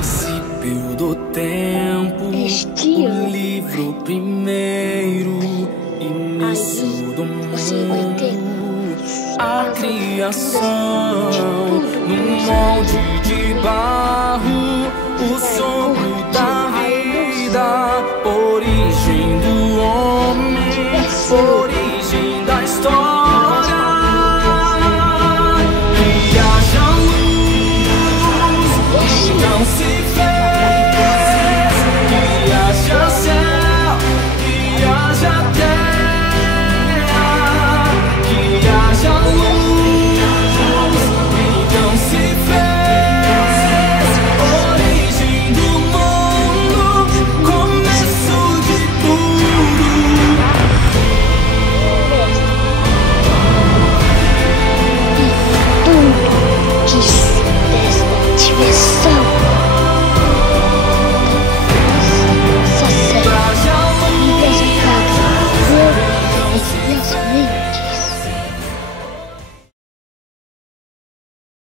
princípio do tempo, o livro primeiro, início do mundo, a criação, no molde de